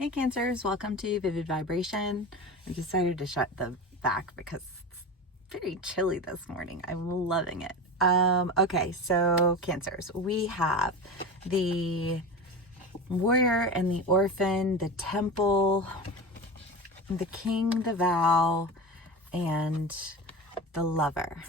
Hey Cancers, welcome to Vivid Vibration. I decided to shut the back because it's very chilly this morning. I'm loving it. Okay, so Cancers, we have the warrior and the orphan, the temple, the king, the vow, and the lover.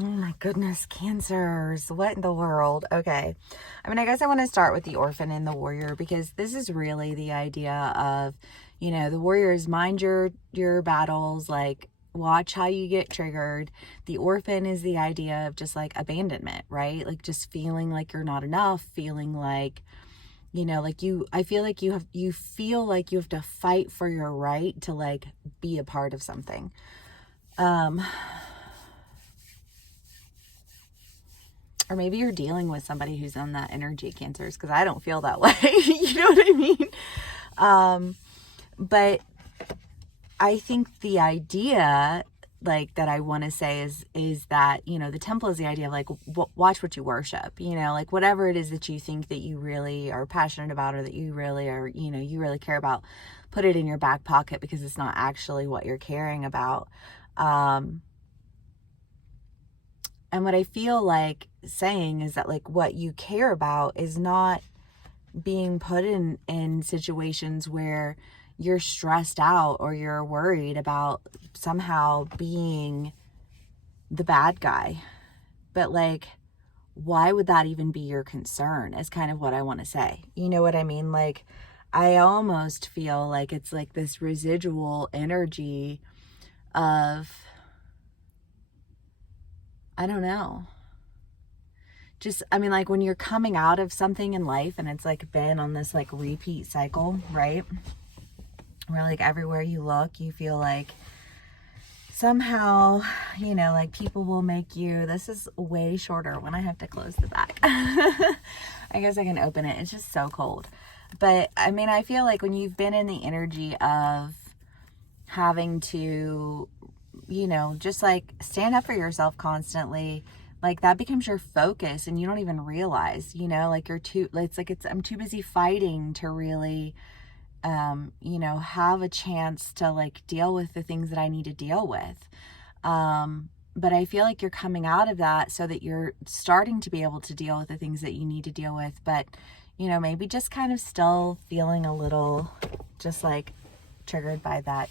Oh my goodness, Cancers. What in the world? Okay. I guess I want to start with the orphan and the warrior because this is really the idea of, the warrior is mind your battles, like watch how you get triggered. The orphan is the idea of just like abandonment, right? Like just feeling like you're not enough, feeling like, I feel like you feel like you have to fight for your right to like be a part of something. Or maybe you're dealing with somebody who's on that energy, Cancers, because I don't feel that way. You know what I mean? But I think the idea like that I want to say is that, the temple is the idea of like, watch what you worship, like whatever it is that you think that you really are passionate about or that you really are, you really care about, put it in your back pocket because it's not actually what you're caring about. And what I feel like saying is that like what you care about is not being put in situations where you're stressed out or you're worried about somehow being the bad guy. But like, why would that even be your concern is kind of what I want to say. You know what I mean? Like, I almost feel like it's like this residual energy of, I don't know. Just, like when you're coming out of something in life and it's like been on this like repeat cycle, right? Where like everywhere you look, you feel like somehow, like people will make you, this is way shorter when I have to close the back. I guess I can open it. It's just so cold. But I feel like when you've been in the energy of having to, just like stand up for yourself constantly, like that becomes your focus and you don't even realize, like I'm too busy fighting to really, have a chance to like deal with the things that I need to deal with. But I feel like you're coming out of that so that you're starting to be able to deal with the things that you need to deal with. But, maybe just kind of still feeling a little just like triggered by that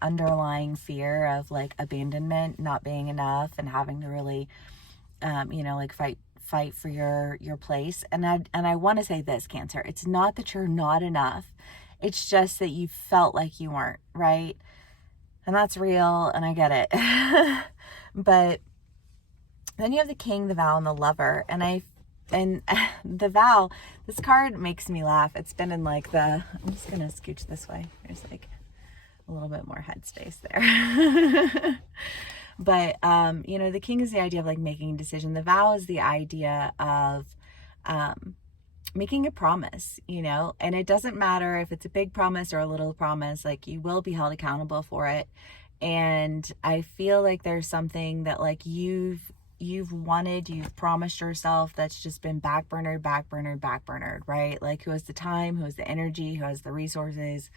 underlying fear of like abandonment, not being enough, and having to really, like fight for your place. And I want to say this, Cancer, it's not that you're not enough. It's just that you felt like you weren't, right? And that's real, and I get it. But then you have the king, the vow, and the lover. And the vow, this card makes me laugh. It's been in like I'm just going to scooch this way. There's like a little bit more headspace there. But, the king is the idea of like making a decision. The vow is the idea of making a promise, and it doesn't matter if it's a big promise or a little promise, like you will be held accountable for it. And I feel like there's something that like you've promised yourself that's just been backburnered, right? Like who has the time, who has the energy, who has the resources,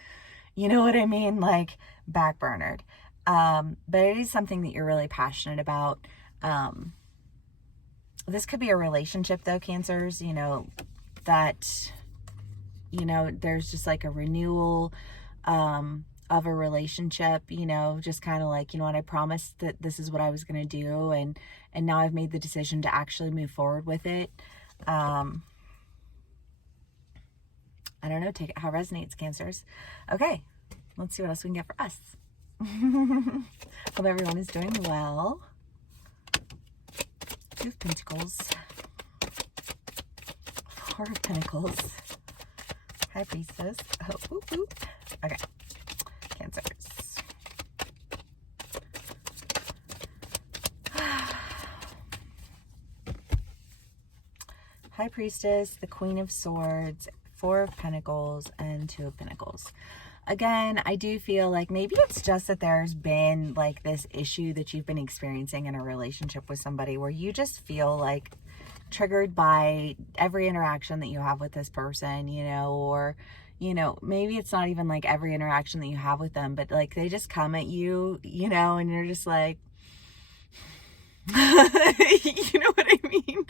you know what I mean? Like backburnered. But it is something that you're really passionate about. This could be a relationship though, Cancers, that, there's just like a renewal, of a relationship, just kind of like, what, I promised that this is what I was going to do. And now I've made the decision to actually move forward with it. I don't know, take it how it resonates, Cancers. Okay, let's see what else we can get for us. Hope everyone is doing well. Two of Pentacles. Four of Pentacles. High Priestess. Oh, ooh, ooh. Okay, Cancers. High Priestess, the Queen of Swords, Four of Pentacles, and Two of Pentacles. Again, I do feel like maybe it's just that there's been like this issue that you've been experiencing in a relationship with somebody where you just feel like triggered by every interaction that you have with this person, or, maybe it's not even like every interaction that you have with them, but like they just come at you, and you're just like, you know what I mean?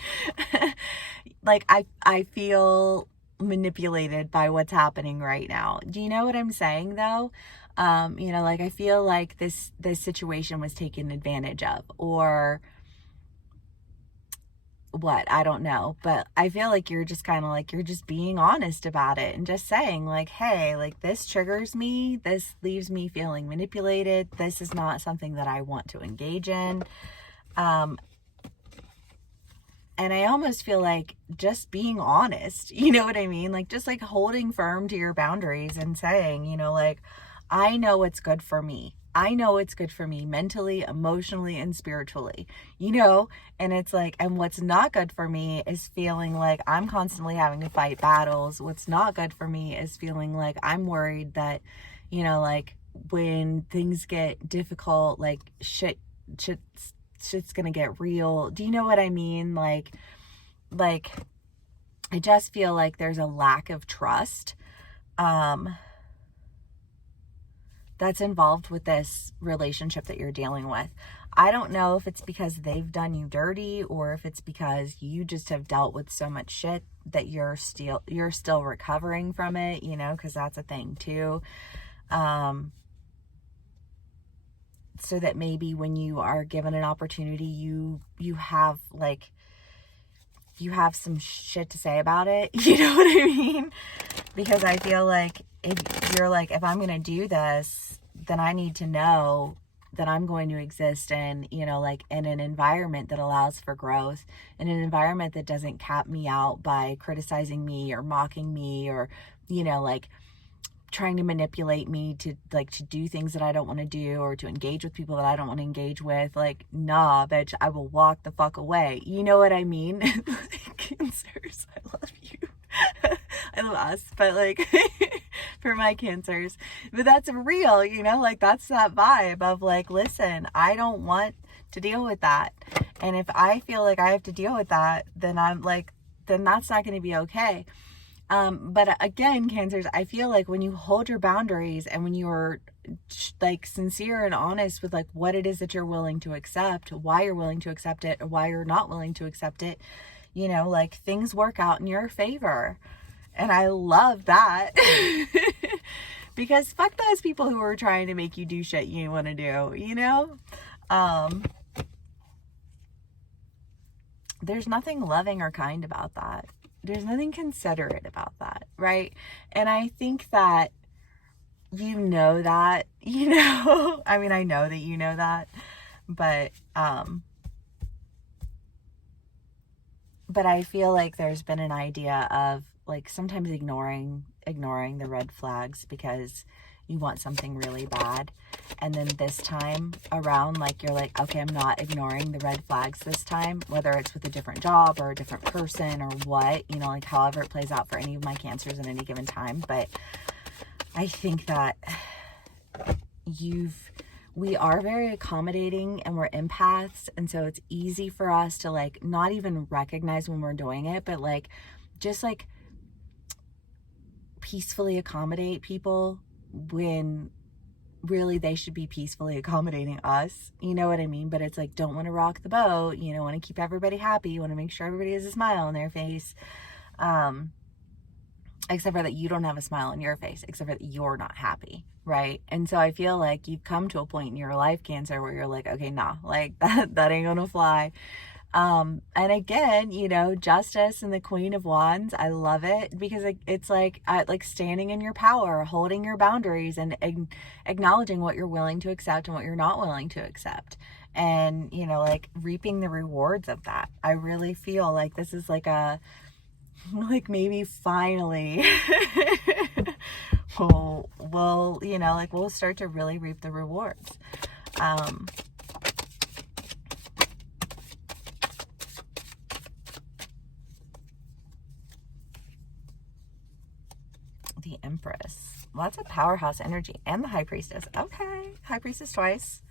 Like I feel manipulated by what's happening right now. Do you know what I'm saying though? Like I feel like this situation was taken advantage of, or what, I don't know, but I feel like you're just kind of like, you're just being honest about it and just saying like, hey, like this triggers me, this leaves me feeling manipulated, this is not something that I want to engage in. And I almost feel like just being honest, you know what I mean? Like just like holding firm to your boundaries and saying, like, I know what's good for me. I know what's good for me mentally, emotionally, and spiritually, and it's like, and what's not good for me is feeling like I'm constantly having to fight battles. What's not good for me is feeling like I'm worried that, like when things get difficult, like shit's gonna get real. Do you know what I mean? Like I just feel like there's a lack of trust that's involved with this relationship that you're dealing with. I don't know if it's because they've done you dirty or if it's because you just have dealt with so much shit that you're still recovering from it, because that's a thing too. So that maybe when you are given an opportunity, you have some shit to say about it. You know what I mean? Because I feel like if you're like, if I'm going to do this, then I need to know that I'm going to exist in, like in an environment that allows for growth, in an environment that doesn't cap me out by criticizing me or mocking me or, like trying to manipulate me to do things that I don't want to do or to engage with people that I don't want to engage with. Like, nah, bitch, I will walk the fuck away. You know what I mean? Cancers, I love you. I love us, but like for my cancers, but that's real, like that's that vibe of like, listen, I don't want to deal with that. And if I feel like I have to deal with that, then then that's not going to be okay. But again, cancers, I feel like when you hold your boundaries and when you're like sincere and honest with like what it is that you're willing to accept, why you're willing to accept it, or why you're not willing to accept it, like things work out in your favor. And I love that. Because fuck those people who are trying to make you do shit you want to do, there's nothing loving or kind about that. There's nothing considerate about that, right? And I think that that, I mean, I know that you know that, but I feel like there's been an idea of like sometimes ignoring the red flags because you want something really bad. And then this time around, like you're like, okay, I'm not ignoring the red flags this time, whether it's with a different job or a different person or what, like however it plays out for any of my cancers at any given time. But I think that we are very accommodating and we're empaths. And so it's easy for us to like not even recognize when we're doing it, but like just like peacefully accommodate people when really they should be peacefully accommodating us. You know what I mean? But it's like, don't want to rock the boat, want to keep everybody happy, you want to make sure everybody has a smile on their face. Except for that you don't have a smile on your face, except for that you're not happy, right? And so I feel like you've come to a point in your life, Cancer, where you're like, okay, nah, like that ain't gonna fly. And again, Justice and the Queen of Wands, I love it because it's like standing in your power, holding your boundaries and acknowledging what you're willing to accept and what you're not willing to accept. And, like reaping the rewards of that. I really feel like this is like maybe finally we'll start to really reap the rewards. The Empress. Lots of powerhouse energy and the High Priestess. Okay. High Priestess twice.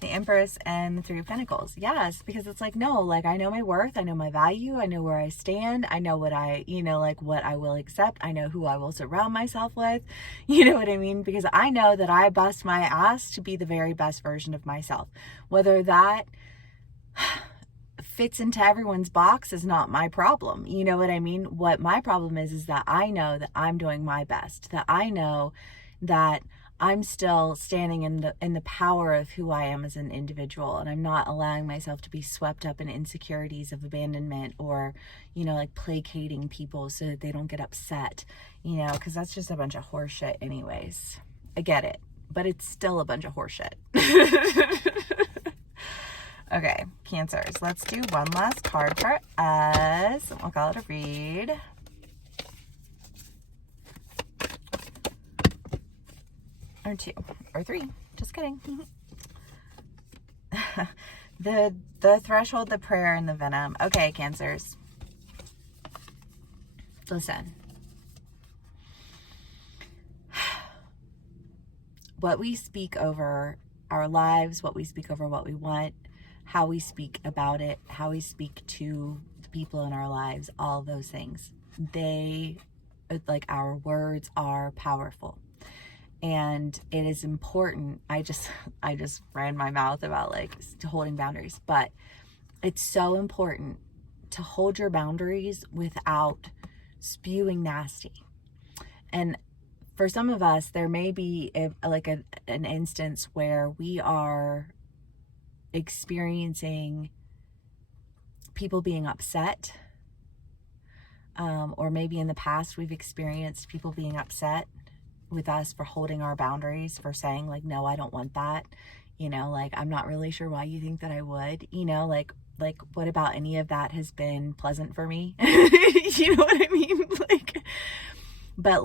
The Empress and the Three of Pentacles. Yes, because it's like, no, like I know my worth, I know my value, I know where I stand, I know what I, like what I will accept, I know who I will surround myself with, you know what I mean? Because I know that I bust my ass to be the very best version of myself. Whether that fits into everyone's box is not my problem. You know what I mean? What my problem is that I know that I'm doing my best, that I know that I'm still standing in the power of who I am as an individual, and I'm not allowing myself to be swept up in insecurities of abandonment or, like placating people so that they don't get upset, because that's just a bunch of horseshit anyways. I get it, but it's still a bunch of horseshit. Okay, Cancers, let's do one last card for us, and we'll call it a read. Or 2 or 3, just kidding. the threshold, the prayer, and the venom. Okay, Cancers, listen. What we speak over our lives, what we speak over what we want, how we speak about it, how we speak to the people in our lives, all those things, our words are powerful. And it is important. I just ran my mouth about holding boundaries, but it's so important to hold your boundaries without spewing nasty. And for some of us, there may be an instance where we are experiencing people being upset, or maybe in the past we've experienced people being upset with us for holding our boundaries, for saying no, I don't want that, I'm not really sure why you think that I would, what about any of that has been pleasant for me? You know what I mean? But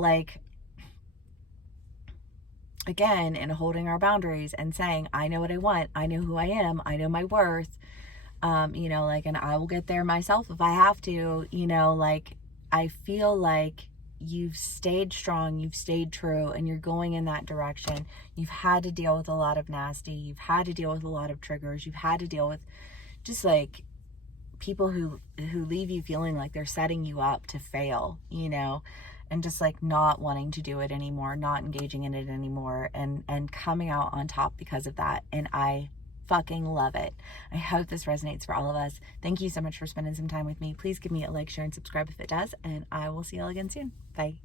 again, in holding our boundaries and saying, I know what I want, I know who I am, I know my worth, and I will get there myself if I have to, I feel like you've stayed strong, you've stayed true, and you're going in that direction. You've had to deal with a lot of nasty, you've had to deal with a lot of triggers, you've had to deal with just people who leave you feeling like they're setting you up to fail, and just not wanting to do it anymore, not engaging in it anymore, and coming out on top because of that. And I fucking love it. I hope this resonates for all of us. Thank you so much for spending some time with me. Please give me a like, share, and subscribe if it does, and I will see you all again soon. Bye.